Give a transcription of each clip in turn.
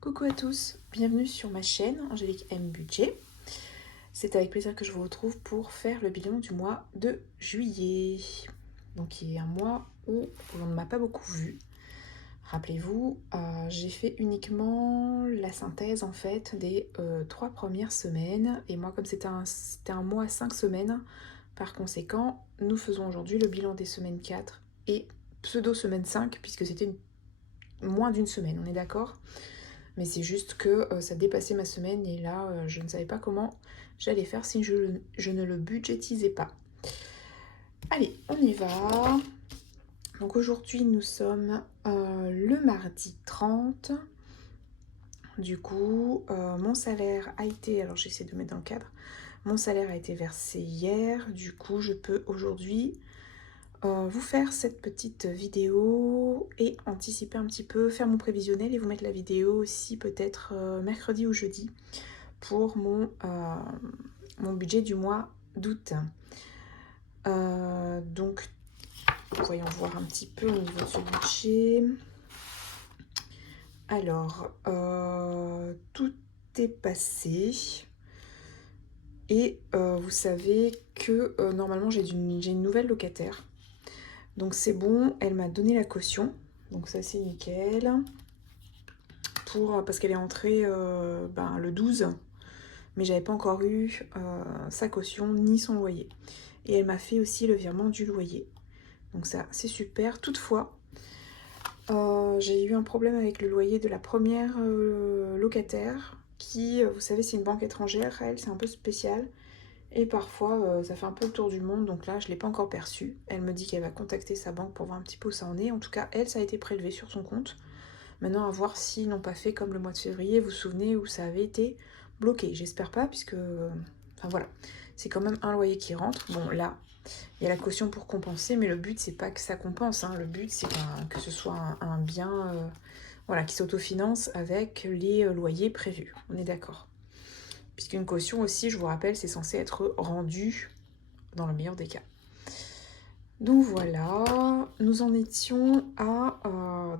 Coucou à tous, bienvenue sur ma chaîne Angélique M Budget. C'est avec plaisir que je vous retrouve pour faire le bilan du mois de juillet. Donc il y a un mois où on ne m'a pas beaucoup vu. Rappelez-vous, j'ai fait uniquement la synthèse en fait des 3 premières semaines. Et moi comme c'était un mois à 5 semaines, par conséquent, nous faisons aujourd'hui le bilan des semaines 4 et pseudo semaine 5 puisque c'était moins d'une semaine, on est d'accord ? Mais c'est juste que ça dépassait ma semaine et là, je ne savais pas comment j'allais faire si je ne le budgétisais pas. Allez, on y va. Donc aujourd'hui, nous sommes le mardi 30. Du coup, mon salaire a été... Alors j'essaie de mettre dans le cadre. Mon salaire a été versé hier. Du coup, je peux aujourd'hui vous faire cette petite vidéo et anticiper un petit peu, faire mon prévisionnel et vous mettre la vidéo aussi peut-être mercredi ou jeudi pour mon budget du mois d'août. Donc, voyons voir un petit peu au niveau de ce budget. Alors, tout est passé. Et vous savez que normalement j'ai une nouvelle locataire. Donc c'est bon, elle m'a donné la caution, donc ça c'est nickel. Parce qu'elle est entrée le 12, mais j'avais pas encore eu sa caution ni son loyer. Et elle m'a fait aussi le virement du loyer. Donc ça c'est super. Toutefois, j'ai eu un problème avec le loyer de la première locataire qui, vous savez, c'est une banque étrangère, elle c'est un peu spécial. Et parfois, ça fait un peu le tour du monde, donc là, je ne l'ai pas encore perçu. Elle me dit qu'elle va contacter sa banque pour voir un petit peu où ça en est. En tout cas, elle, ça a été prélevé sur son compte. Maintenant, à voir s'ils n'ont pas fait comme le mois de février, vous vous souvenez, où ça avait été bloqué. J'espère pas, puisque... Enfin voilà, c'est quand même un loyer qui rentre. Bon, là, il y a la caution pour compenser, mais le but, c'est pas que ça compense. Hein. Le but, c'est que ce soit un bien voilà, qui s'autofinance avec les loyers prévus. On est d'accord. Puisqu'une caution aussi, je vous rappelle, c'est censé être rendu dans le meilleur des cas. Donc voilà, nous en étions à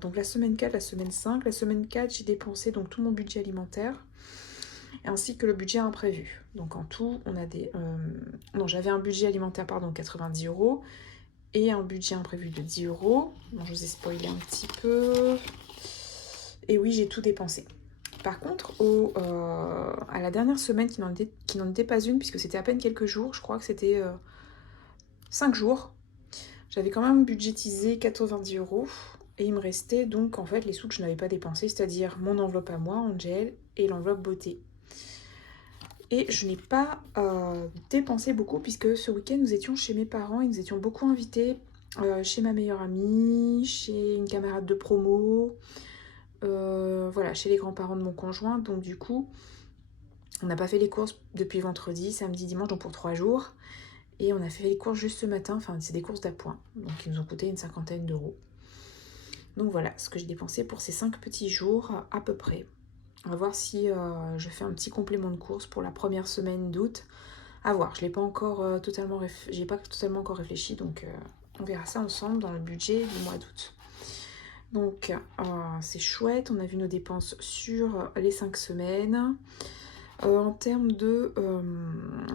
donc la semaine 4, la semaine 5. La semaine 4, j'ai dépensé donc tout mon budget alimentaire, ainsi que le budget imprévu. Donc en tout, on a des... non, j'avais un budget alimentaire, pardon, 90 €, et un budget imprévu de 10 €. Bon, je vous ai spoilé un petit peu. Et oui, j'ai tout dépensé. Par contre, à la dernière semaine, qui n'en était pas une, puisque c'était à peine quelques jours, je crois que c'était 5 jours, j'avais quand même budgétisé 90 €, et il me restait donc en fait les sous que je n'avais pas dépensés, c'est-à-dire mon enveloppe à moi, Angel, et l'enveloppe beauté. Et je n'ai pas dépensé beaucoup, puisque ce week-end, nous étions chez mes parents, et nous étions beaucoup invités chez ma meilleure amie, chez une camarade de promo, voilà, chez les grands-parents de mon conjoint. Donc du coup, on n'a pas fait les courses depuis vendredi, samedi, dimanche, donc pour 3 jours. Et on a fait les courses juste ce matin, enfin c'est des courses d'appoint, donc ils nous ont coûté une 50aine d'euros. Donc voilà ce que j'ai dépensé pour ces 5 petits jours à peu près. On va voir si je fais un petit complément de course pour la première semaine d'août. À voir, je n'ai pas encore totalement encore réfléchi, donc on verra ça ensemble dans le budget du mois d'août. Donc c'est chouette, on a vu nos dépenses sur les 5 semaines. En termes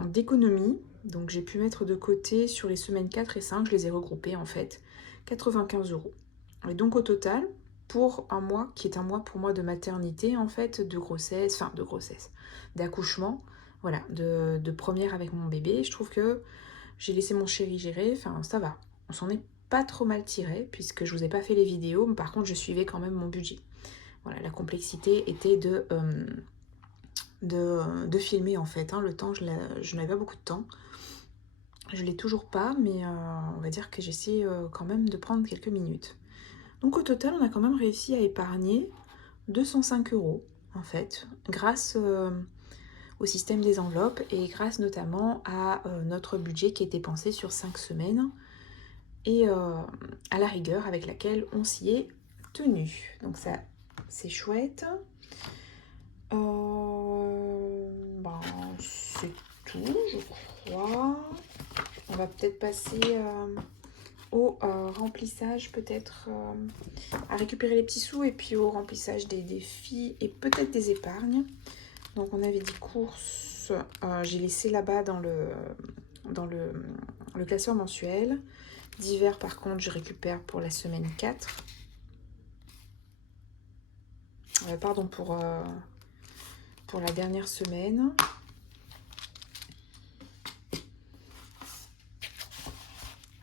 d'économie, donc j'ai pu mettre de côté sur les semaines 4 et 5, je les ai regroupées en fait, 95 €. Et donc au total, pour un mois, qui est un mois pour moi de maternité en fait, d'accouchement, voilà, de première avec mon bébé, je trouve que j'ai laissé mon chéri gérer, enfin ça va, on s'en est pas trop mal tiré, puisque je vous ai pas fait les vidéos, mais par contre je suivais quand même mon budget. Voilà, la complexité était de filmer en fait, hein. Le temps, je n'avais pas beaucoup de temps. Je l'ai toujours pas, mais on va dire que j'essaie quand même de prendre quelques minutes. Donc au total, on a quand même réussi à épargner 205 € en fait, grâce au système des enveloppes et grâce notamment à notre budget qui est dépensé sur 5 semaines et à la rigueur avec laquelle on s'y est tenu. Donc ça, c'est chouette. C'est tout, je crois. On va peut-être passer au remplissage peut-être, à récupérer les petits sous et puis au remplissage des défis et peut-être des épargnes. Donc on avait dit courses, j'ai laissé là-bas dans le classeur mensuel. Divers par contre je récupère pour la semaine 4. Pardon pour la dernière semaine.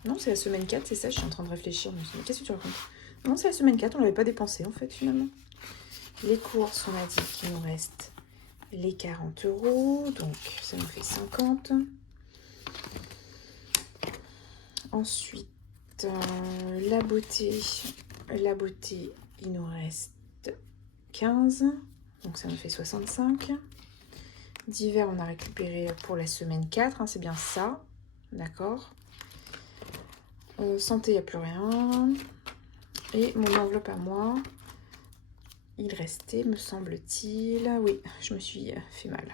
Non, c'est la semaine 4, c'est ça, je suis en train de réfléchir. Mais qu'est-ce que tu racontes? Non, c'est la semaine 4, on ne l'avait pas dépensé en fait finalement. Les courses, on a dit qu'il nous reste les 40 €, donc ça nous fait 50. Ensuite, la beauté, il nous reste 15, donc ça nous fait 65. Divers, on a récupéré pour la semaine 4, hein, c'est bien ça, d'accord. Santé, il n'y a plus rien. Et mon enveloppe à moi, il restait, me semble-t-il... Oui, je me suis fait mal.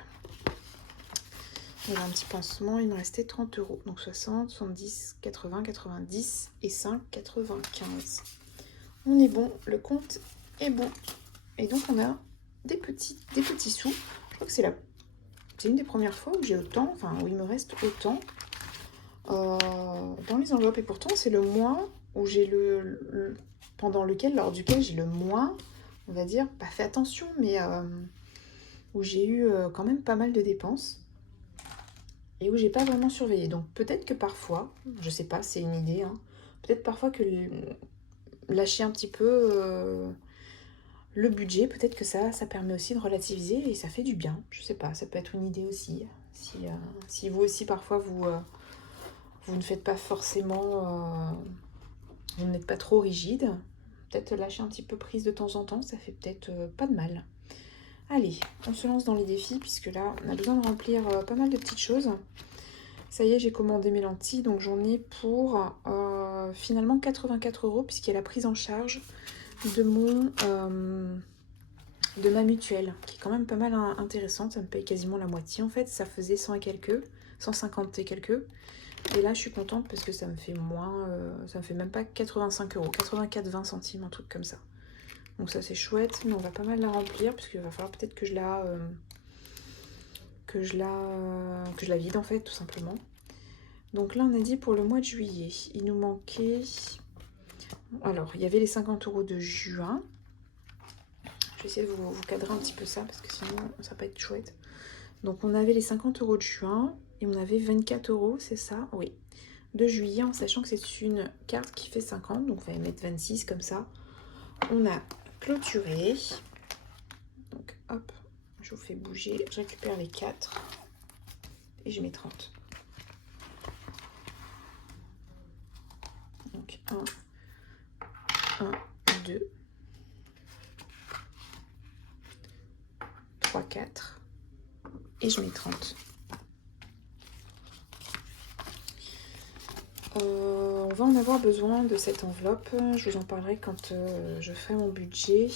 Il y avait un petit pansement, il me restait 30 €. Donc 60, 70, 80, 90 et 5, 95. On est bon, le compte est bon. Et donc on a des petits sous. Je crois que c'est une des premières fois où j'ai autant, enfin où il me reste autant dans les enveloppes. Et pourtant c'est le mois où j'ai lors duquel j'ai le moins, on va dire, pas fait attention, mais où j'ai eu quand même pas mal de dépenses et où j'ai pas vraiment surveillé. Donc peut-être que parfois, je sais pas, c'est une idée, hein, peut-être parfois que lâcher un petit peu le budget, peut-être que ça permet aussi de relativiser et ça fait du bien. Je sais pas, ça peut être une idée aussi. Si vous aussi parfois vous ne faites pas forcément, vous n'êtes pas trop rigide, peut-être lâcher un petit peu prise de temps en temps, ça fait peut-être pas de mal. Allez, on se lance dans les défis puisque là, on a besoin de remplir pas mal de petites choses. Ça y est, j'ai commandé mes lentilles, donc j'en ai pour finalement 84 € puisqu'il y a la prise en charge de ma mutuelle, qui est quand même pas mal intéressante. Ça me paye quasiment la moitié en fait. Ça faisait 100 et quelques, 150 et quelques. Et là, je suis contente parce que ça me fait moins, ça me fait même pas 85 €, 84,20 centimes, un truc comme ça. Donc ça c'est chouette, mais on va pas mal la remplir puisqu'il va falloir peut-être que je la vide en fait tout simplement. Donc là on a dit pour le mois de juillet, il nous manquait, alors il y avait les 50 € de juin. Je vais essayer de vous cadrer un petit peu ça parce que sinon ça va pas être chouette. Donc on avait les 50 € de juin et on avait 24 €, c'est ça? Oui. De juillet, en sachant que c'est une carte qui fait 50, donc on va mettre 26 comme ça. On a clôturé. Donc hop, je vous fais bouger, je récupère les 4 et je mets 30. Donc 1, 2, 3, 4 et je mets 30. On va en avoir besoin de cette enveloppe, je vous en parlerai quand je ferai mon budget.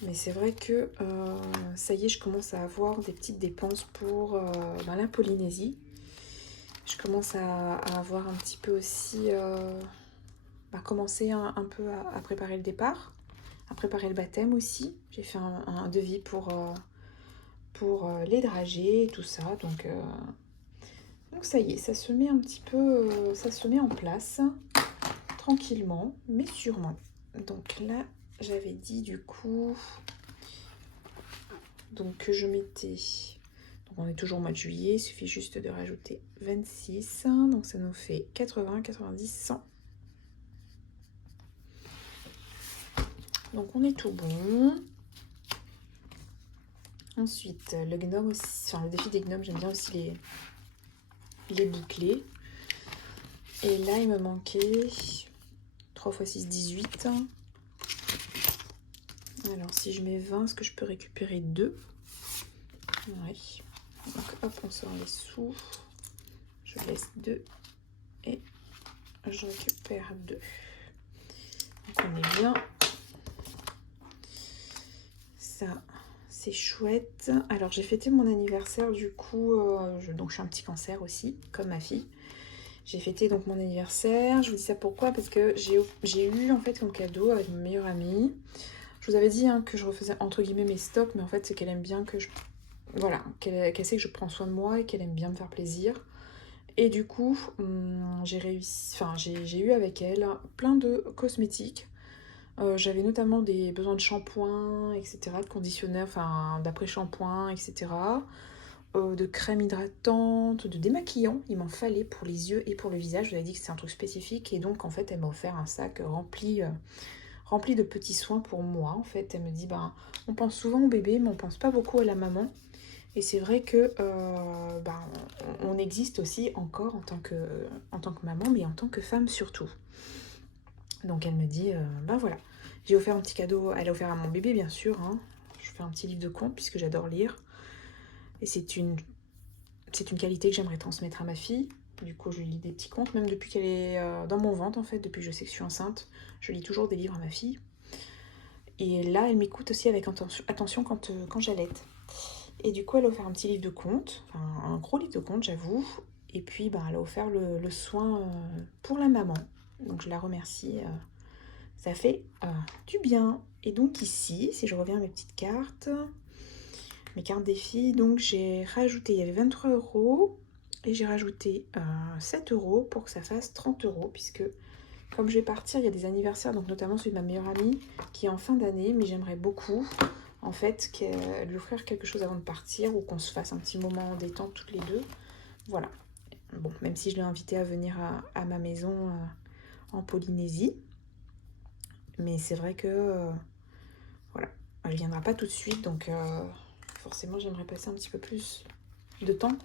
Mais c'est vrai que ça y est, je commence à avoir des petites dépenses pour la Polynésie. Je commence à avoir un petit peu aussi, commencer un peu à préparer le départ, à préparer le baptême aussi. J'ai fait un devis pour les dragées et tout ça. Donc ça y est, ça se met un petit peu, ça se met en place tranquillement, mais sûrement. Donc là, j'avais dit du coup... Donc que je mettais, donc on est toujours au mois de juillet, il suffit juste de rajouter 26, donc ça nous fait 80, 90, 100. Donc on est tout bon. Ensuite, le gnome aussi, enfin le défi des gnomes, j'aime bien aussi les boucler. Et là il me manquait 3 x 6, 18. Alors si je mets 20, est-ce que je peux récupérer 2? Oui. Donc hop, on sort les sous. Je laisse 2 et je récupère 2. Donc on est bien. Ça, c'est chouette. Alors j'ai fêté mon anniversaire du coup, donc je suis un petit cancer aussi, comme ma fille. J'ai fêté donc mon anniversaire. Je vous dis ça pourquoi? Parce que j'ai eu en fait comme cadeau avec ma meilleure amie. Je vous avais dit hein, que je refaisais entre guillemets mes stocks, mais en fait c'est qu'elle aime bien que je... Voilà, qu'elle sait que je prends soin de moi et qu'elle aime bien me faire plaisir. Et du coup, j'ai réussi, enfin j'ai eu avec elle plein de cosmétiques. J'avais notamment des besoins de shampoing, etc., de conditionner, enfin d'après-shampoing, etc., de crème hydratante, de démaquillant. Il m'en fallait pour les yeux et pour le visage. Je vous avais dit que c'est un truc spécifique et donc en fait elle m'a offert un sac rempli de petits soins pour moi. En fait, elle me dit, ben, on pense souvent au bébé, mais on pense pas beaucoup à la maman. Et c'est vrai que ben, on existe aussi encore en tant que maman, mais en tant que femme surtout. Donc elle me dit, ben voilà, j'ai offert un petit cadeau, elle a offert à mon bébé bien sûr, hein. Je fais un petit livre de contes puisque j'adore lire. Et c'est une qualité que j'aimerais transmettre à ma fille. Du coup, je lui lis des petits contes, même depuis qu'elle est dans mon ventre en fait, depuis que je sais que je suis enceinte. Je lis toujours des livres à ma fille. Et là, elle m'écoute aussi avec attention quand j'allaite. Et du coup, elle a offert un petit livre de contes, enfin un gros livre de contes, j'avoue. Et puis, ben, elle a offert le soin pour la maman. Donc, je la remercie. Ça fait du bien. Et donc, ici, si je reviens à mes petites cartes, mes cartes des filles, donc j'ai rajouté, il y avait 23 euros. Et j'ai rajouté 7 euros pour que ça fasse 30 euros, puisque comme je vais partir, il y a des anniversaires, donc notamment celui de ma meilleure amie, qui est en fin d'année, mais j'aimerais beaucoup, en fait, lui offrir quelque chose avant de partir, ou qu'on se fasse un petit moment en détente toutes les deux. Voilà. Bon, même si je l'ai invitée à venir à ma maison en Polynésie. Mais c'est vrai que, voilà, elle viendra pas tout de suite, donc forcément, j'aimerais passer un petit peu plus de temps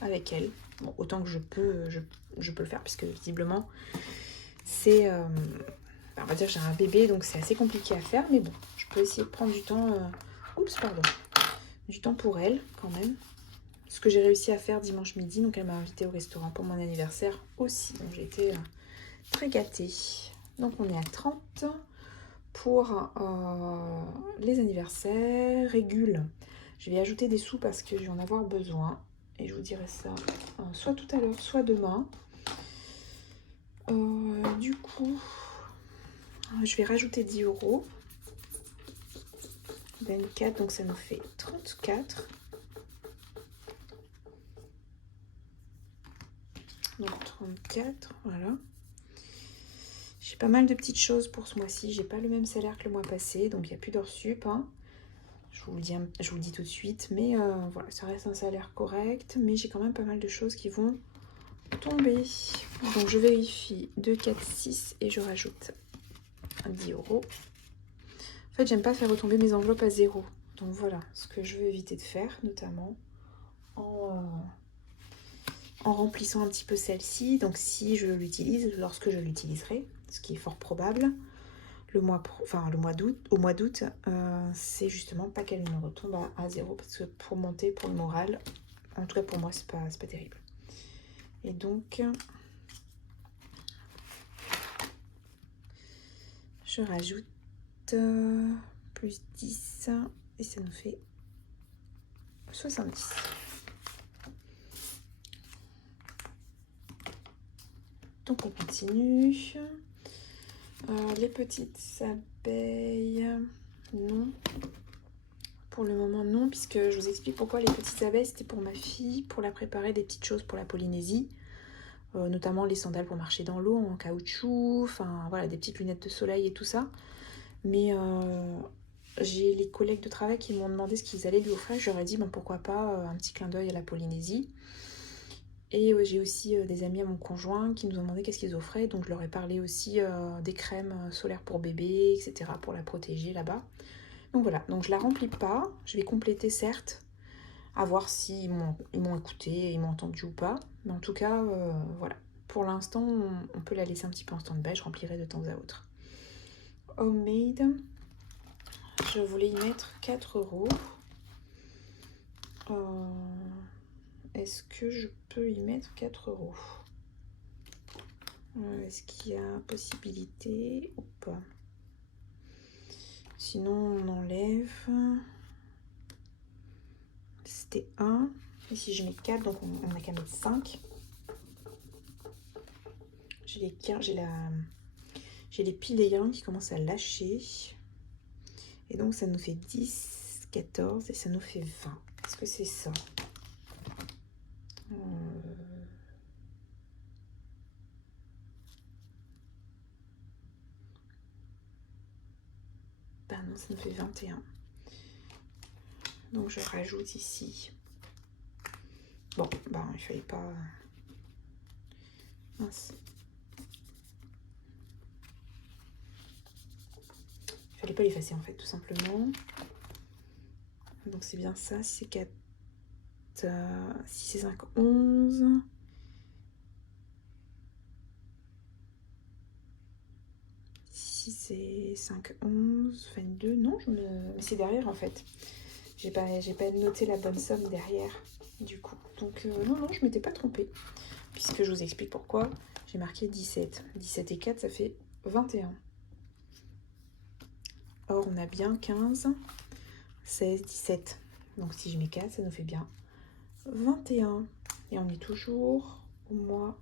avec elle. Bon, autant que je peux le faire, puisque visiblement, c'est... on va dire que j'ai un bébé, donc c'est assez compliqué à faire, mais bon, je peux essayer de prendre du temps, du temps pour elle quand même. Ce que j'ai réussi à faire dimanche midi, donc elle m'a invitée au restaurant pour mon anniversaire aussi, donc j'ai été très gâtée. Donc on est à 30 pour les anniversaires. Régule, je vais ajouter des sous parce que je vais en avoir besoin, et je vous dirai ça soit tout à l'heure, soit demain. Du coup, je vais rajouter 10 euros. 24, donc ça nous fait 34. Donc 34, voilà. J'ai pas mal de petites choses pour ce mois-ci. J'ai pas le même salaire que le mois passé, donc il n'y a plus d'heures sup. Hein. Je vous le dis tout de suite, mais voilà, ça reste un salaire correct, mais j'ai quand même pas mal de choses qui vont tomber. Donc je vérifie 2, 4, 6 et je rajoute 10 euros. En fait, j'aime pas faire retomber mes enveloppes à zéro. Donc voilà, ce que je veux éviter de faire, notamment en remplissant un petit peu celle-ci. Donc si je l'utilise, lorsque je l'utiliserai, ce qui est fort probable, au mois d'août, c'est justement pas qu'elle ne retombe à zéro, parce que pour monter, pour le moral, en tout cas pour moi, c'est pas terrible. Et donc, je rajoute plus 10 et ça nous fait 70. Donc on continue. Les petites abeilles, non. Pour le moment, non, puisque je vous explique pourquoi les petites abeilles, c'était pour ma fille, pour la préparer des petites choses pour la Polynésie, notamment les sandales pour marcher dans l'eau en caoutchouc, enfin voilà, des petites lunettes de soleil et tout ça. Mais j'ai les collègues de travail qui m'ont demandé ce qu'ils allaient lui offrir. Je leur ai dit, ben, pourquoi pas un petit clin d'œil à la Polynésie. Et j'ai aussi des amis à mon conjoint qui nous ont demandé qu'est-ce qu'ils offraient. Donc je leur ai parlé aussi des crèmes solaires pour bébé, etc. pour la protéger là-bas. Donc voilà, donc je la remplis pas. Je vais compléter certes, à voir s'ils m'ont écouté, ils m'ont entendu ou pas. Mais en tout cas, voilà. Pour l'instant, on peut la laisser un petit peu en stand-by. Je remplirai de temps à autre. Homemade, je voulais y mettre 4 euros. Est-ce que je peux y mettre 4 euros? Est-ce qu'il y a possibilité ou pas? Sinon, on enlève. C'était 1. Et si je mets 4, donc on n'a qu'à mettre 5. j'ai les piliers qui commencent à lâcher. Et donc ça nous fait 10, 14 et ça nous fait 20. Est-ce que c'est ça? Bah non, ça nous fait 21. Donc je rajoute ici. Bon, bah il fallait pas... Mince. Il fallait pas l'effacer en fait, tout simplement. Donc c'est bien ça, si c'est 4... 6 et 5, 11. 6 et 5, 11, 22. Non, mais c'est derrière en fait. J'ai pas noté la bonne somme derrière, du coup. Donc non, je m'étais pas trompée. Puisque je vous explique pourquoi. J'ai marqué 17. 17 et 4, ça fait 21. Or, on a bien 15, 16, 17. Donc si je mets 4, ça nous fait bien 21. Et on est toujours au mois...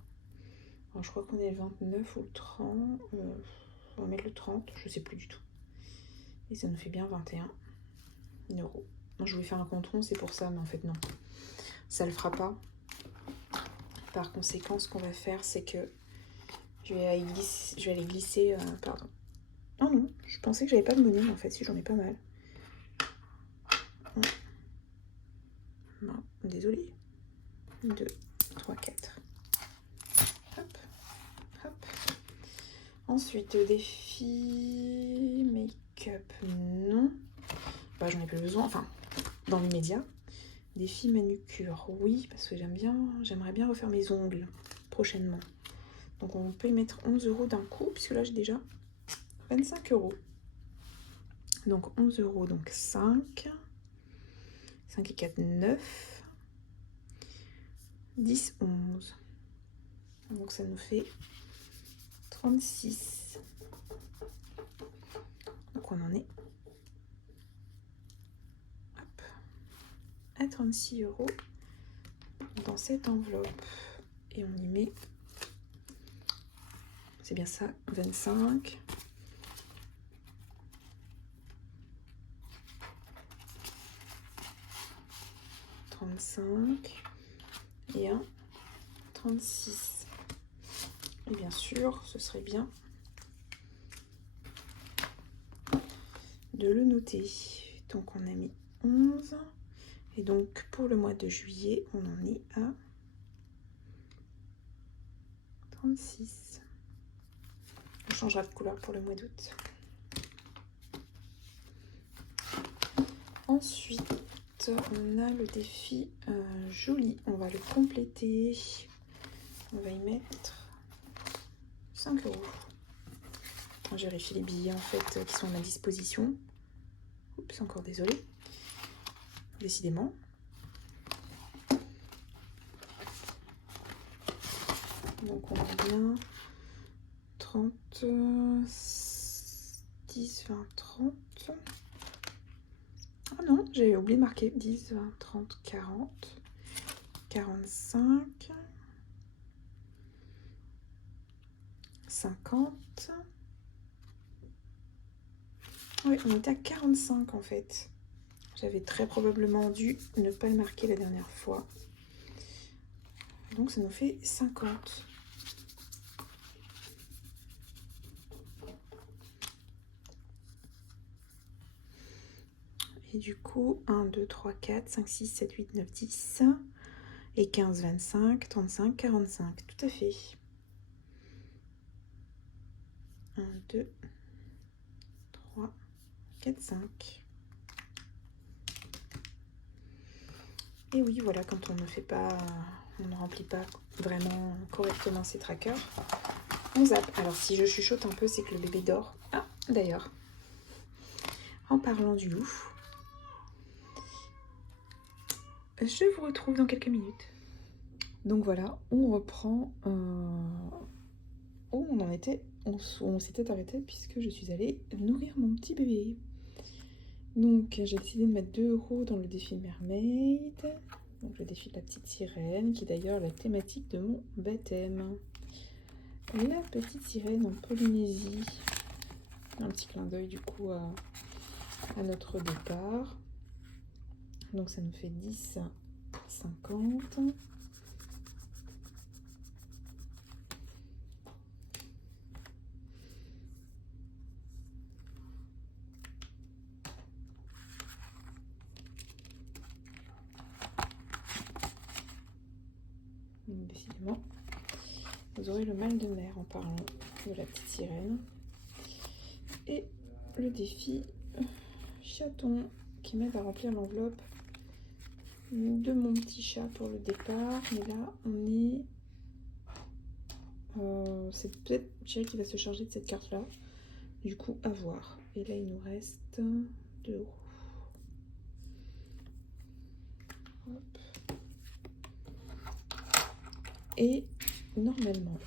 Alors, je crois qu'on est le 29 ou le 30. On va mettre le 30, je sais plus du tout. Et ça nous fait bien 21 €. Donc, je voulais faire un compte rond, c'est pour ça, mais en fait non. Ça le fera pas. Par conséquent, ce qu'on va faire, c'est que je vais aller glisser... pardon. Oh non, je pensais que j'avais pas de monnaie, mais en fait, si, j'en ai pas mal. Non, désolée. 2, 3, 4. Hop, hop. Ensuite, défi make-up, non. Bah, j'en ai plus besoin, enfin, dans l'immédiat. Défi manucure, oui, parce que j'aimerais bien refaire mes ongles prochainement. Donc, on peut y mettre 11 € d'un coup, puisque là, j'ai déjà 25 €. Donc, 11 €, donc 5. 5 et 4, 9. 10, 11. Donc, ça nous fait 36. Donc, on en est à 36 € dans cette enveloppe. Et on y met, c'est bien ça, 25. 35 et un 36. Et bien sûr, ce serait bien de le noter. Donc on a mis 11. Et donc pour le mois de juillet, on en est à 36. On changera de couleur pour le mois d'août. Ensuite, on a le défi joli. On va le compléter. On va y mettre 5 €. Je vérifie les billets en fait qui sont à ma disposition. Oups, encore désolée. Décidément. Donc on a bien 30, 10, 20, 30. Ah non, j'ai oublié de marquer 10, 20, 30, 40, 45, 50. Oui, on était à 45 en fait. J'avais très probablement dû ne pas le marquer la dernière fois. Donc ça nous fait 50. Et du coup, 1, 2, 3, 4, 5, 6, 7, 8, 9, 10. Et 15, 25, 35, 45. Tout à fait. 1, 2, 3, 4, 5. Et oui, voilà, quand on ne fait pas, on ne remplit pas vraiment correctement ses trackers, on zappe. Alors si je chuchote un peu, c'est que le bébé dort. Ah, d'ailleurs, en parlant du loup, je vous retrouve dans quelques minutes. Donc voilà, on reprend où on en était, on s'était arrêté puisque je suis allée nourrir mon petit bébé. Donc j'ai décidé de mettre 2 € dans le défi Mermaid. Donc le défi de la petite sirène, qui est d'ailleurs la thématique de mon baptême. la petite sirène en Polynésie. Un petit clin d'œil du coup à notre départ. Donc ça nous fait 10, 50. Donc, décidément, vous aurez le mal de mer en parlant de la petite sirène. Et le défi chaton qui m'aide à remplir l'enveloppe de mon petit chat pour le départ. Mais là, on est... c'est peut-être Thierry qui va se charger de cette carte-là. Du coup, à voir. Et là, il nous reste 2 euros. Hop. Et normalement,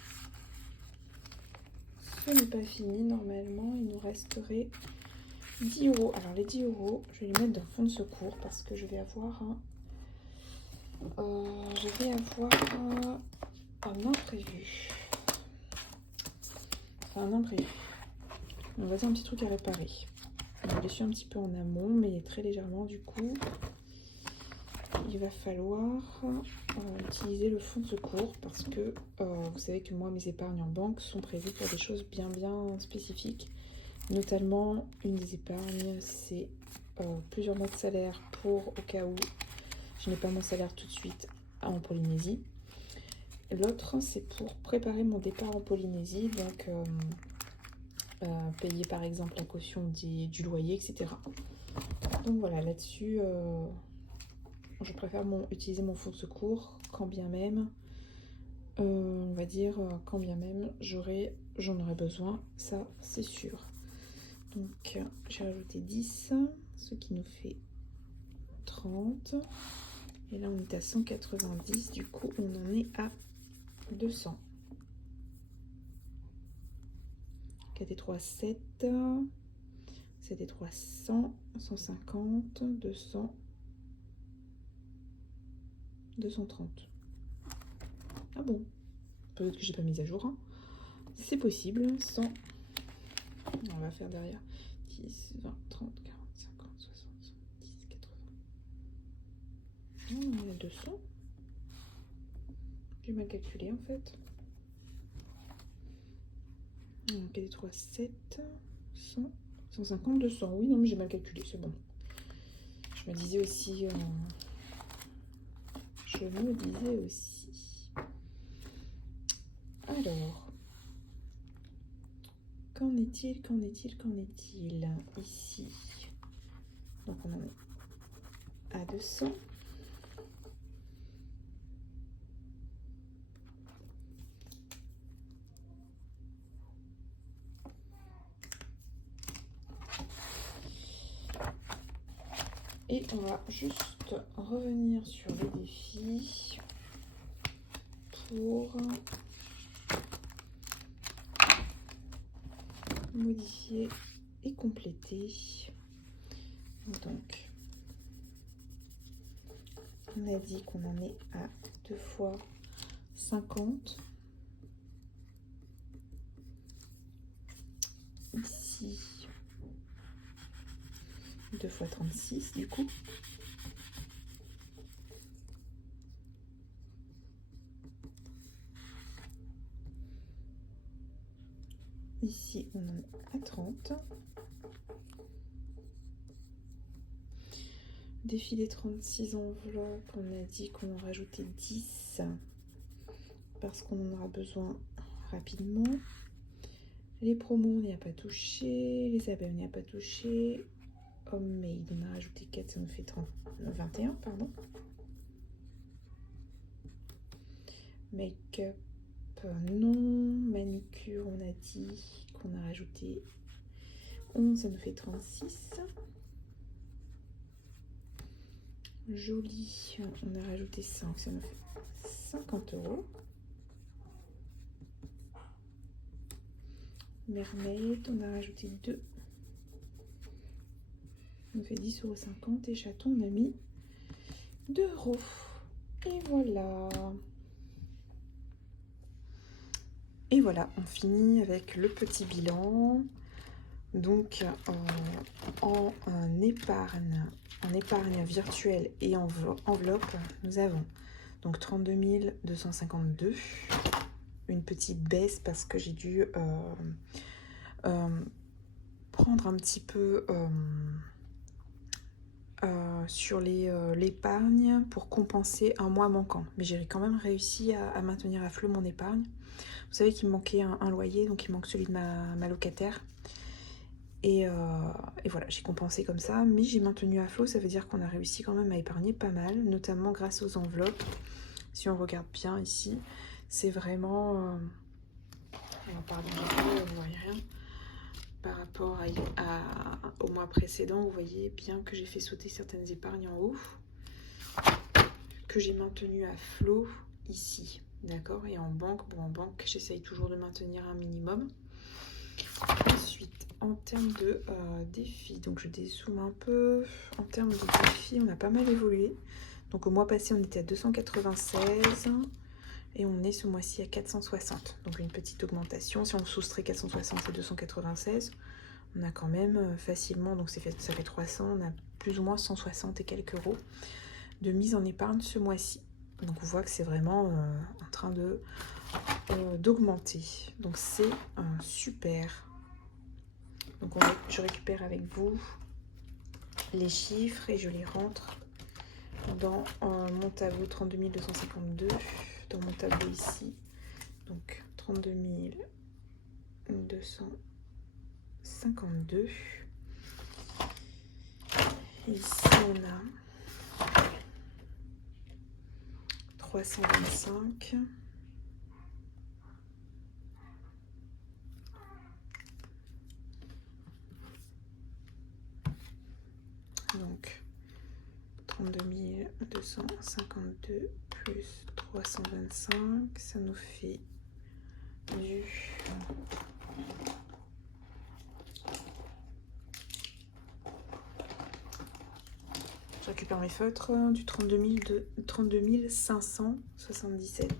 ce n'est pas fini. Normalement, il nous resterait 10 euros. Alors, les 10 euros, je vais les mettre dans le fond de secours parce que je vais avoir un imprévu. Enfin, un imprévu. On va dire un petit truc à réparer. Je l'ai su un petit peu en amont, mais très légèrement du coup. Il va falloir utiliser le fonds de secours parce que vous savez que moi, mes épargnes en banque sont prévues pour des choses bien spécifiques. Notamment, une des épargnes, c'est plusieurs mois de salaire pour au cas où je n'ai pas mon salaire tout de suite en Polynésie. L'autre, c'est pour préparer mon départ en Polynésie, donc payer par exemple la caution du loyer, etc. Donc voilà, là-dessus, je préfère utiliser mon fonds de secours, quand bien même, on va dire, quand bien même j'en aurais besoin, ça c'est sûr. Donc j'ai rajouté 10, ce qui nous fait 30. Et là on est à 190, du coup on en est à 200. 4 et 3, 7. 7 et 3, 100. 150, 200. 230. Ah bon? Peut-être que j'ai pas mis à jour. Hein. C'est possible. 100. On va faire derrière. 10, 20, 30, 40, 50, 60, 70, 80. On est à 200. J'ai mal calculé en fait. 4 et 3, 7. 100. 150, 200. Oui, non, mais j'ai mal calculé. C'est bon. Je me disais aussi... Alors, qu'en est-il ici? Donc on en est à 200. Et on va juste revenir sur les défis pour modifier et compléter. Donc, on a dit qu'on en est à 2 fois 50. Ici, 2 fois 36 du coup. Ici, on en est à 30. Défi des 36 enveloppes, on a dit qu'on en rajoutait 10 parce qu'on en aura besoin rapidement. Les promos, on n'y a pas touché. Les abeilles, on n'y a pas touché. Homemade, on a rajouté 4, ça nous fait 21, pardon. Make-up, non. Manicure, on a dit qu'on a rajouté 11, ça nous fait 36. Joli, on a rajouté 5, ça nous fait 50 euros. Mermaid, on a rajouté 2. Ça nous fait 10,50 €. Et chaton, on a mis 2 €. Et voilà. Et voilà, on finit avec le petit bilan. Donc en épargne virtuelle et enveloppe, nous avons donc 32 252. Une petite baisse parce que j'ai dû prendre un petit peu sur l'épargne pour compenser un mois manquant. Mais j'ai quand même réussi à maintenir à flot mon épargne. Vous savez qu'il me manquait un loyer, donc il manque celui de ma locataire. Et voilà, j'ai compensé comme ça, mais j'ai maintenu à flot, ça veut dire qu'on a réussi quand même à épargner pas mal, notamment grâce aux enveloppes. Si on regarde bien ici, c'est vraiment... pardon, vous voyez rien. Par rapport au mois précédent, vous voyez bien que j'ai fait sauter certaines épargnes en haut, que j'ai maintenu à flot ici, d'accord. Et en banque, bon, en banque, j'essaye toujours de maintenir un minimum. Ensuite, en termes de défis, donc je dézoome un peu. En termes de défis, on a pas mal évolué. Donc au mois passé, on était à 296 et on est ce mois-ci à 460. Donc une petite augmentation. Si on soustrait 460 et 296, on a quand même facilement, donc ça fait 300, on a plus ou moins 160 et quelques euros de mise en épargne ce mois-ci. Donc on voit que c'est vraiment en train d'augmenter. Donc c'est super. Donc je récupère avec vous les chiffres et je les rentre dans mon tableau 32 252, dans mon tableau ici. Donc 32 252. Et ici on a 325. Donc 32 252 plus 325, ça nous fait du... Je récupère mes feutres, du 32 577.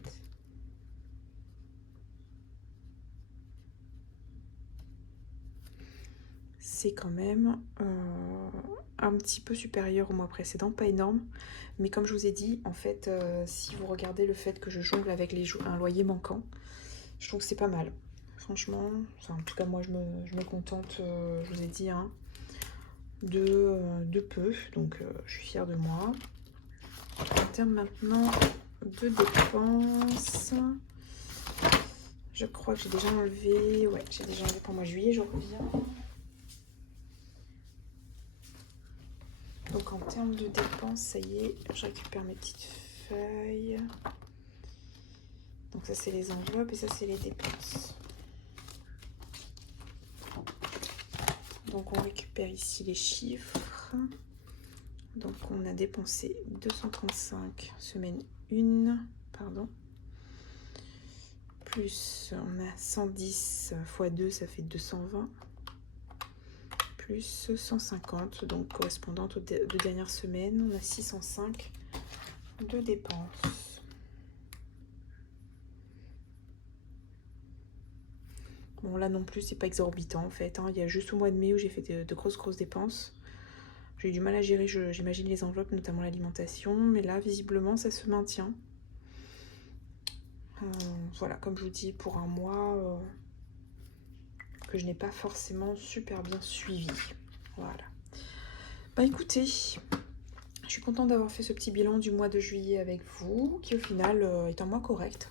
C'est quand même un petit peu supérieur au mois précédent, pas énorme, mais comme je vous ai dit, en fait, si vous regardez le fait que je jongle avec un loyer manquant, je trouve que c'est pas mal. Franchement, en tout cas moi je me contente, je vous ai dit, hein, de peu, donc je suis fière de moi. En termes maintenant de dépenses, je crois que j'ai déjà enlevé, ouais, j'ai déjà enlevé pour le mois de juillet, je reviens. Donc en termes de dépenses, ça y est, je récupère mes petites feuilles. Donc ça c'est les enveloppes et ça c'est les dépenses. Donc on récupère ici les chiffres. Donc on a dépensé 235 semaine 1, pardon. Plus on a 110 x 2, ça fait 220. Plus 150, donc correspondante aux deux dernières semaines, on a 605 de dépenses. Bon là non plus c'est pas exorbitant en fait, hein. Il y a juste au mois de mai où j'ai fait de grosses dépenses. J'ai eu du mal à gérer, j'imagine, les enveloppes, notamment l'alimentation, mais là visiblement ça se maintient. Voilà, comme je vous dis, pour un mois que je n'ai pas forcément super bien suivi. Voilà. Bah écoutez, je suis contente d'avoir fait ce petit bilan du mois de juillet avec vous, qui au final est un mois correct.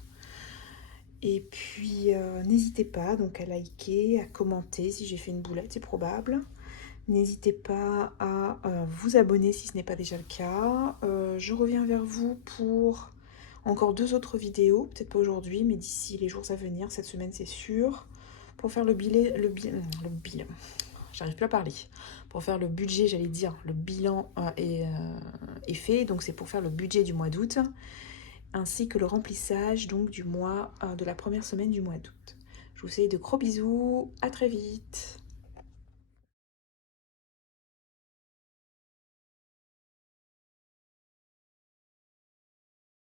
Et puis n'hésitez pas donc à liker, à commenter si j'ai fait une boulette, c'est probable. N'hésitez pas à vous abonner si ce n'est pas déjà le cas. Je reviens vers vous pour encore 2 autres vidéos, peut-être pas aujourd'hui, mais d'ici les jours à venir, cette semaine c'est sûr, pour faire le bilan. J'arrive plus à parler. Pour faire le budget, j'allais dire, le bilan est fait, donc c'est pour faire le budget du mois d'août, ainsi que le remplissage donc du mois de la première semaine du mois d'août. Je vous fais de gros bisous, à très vite.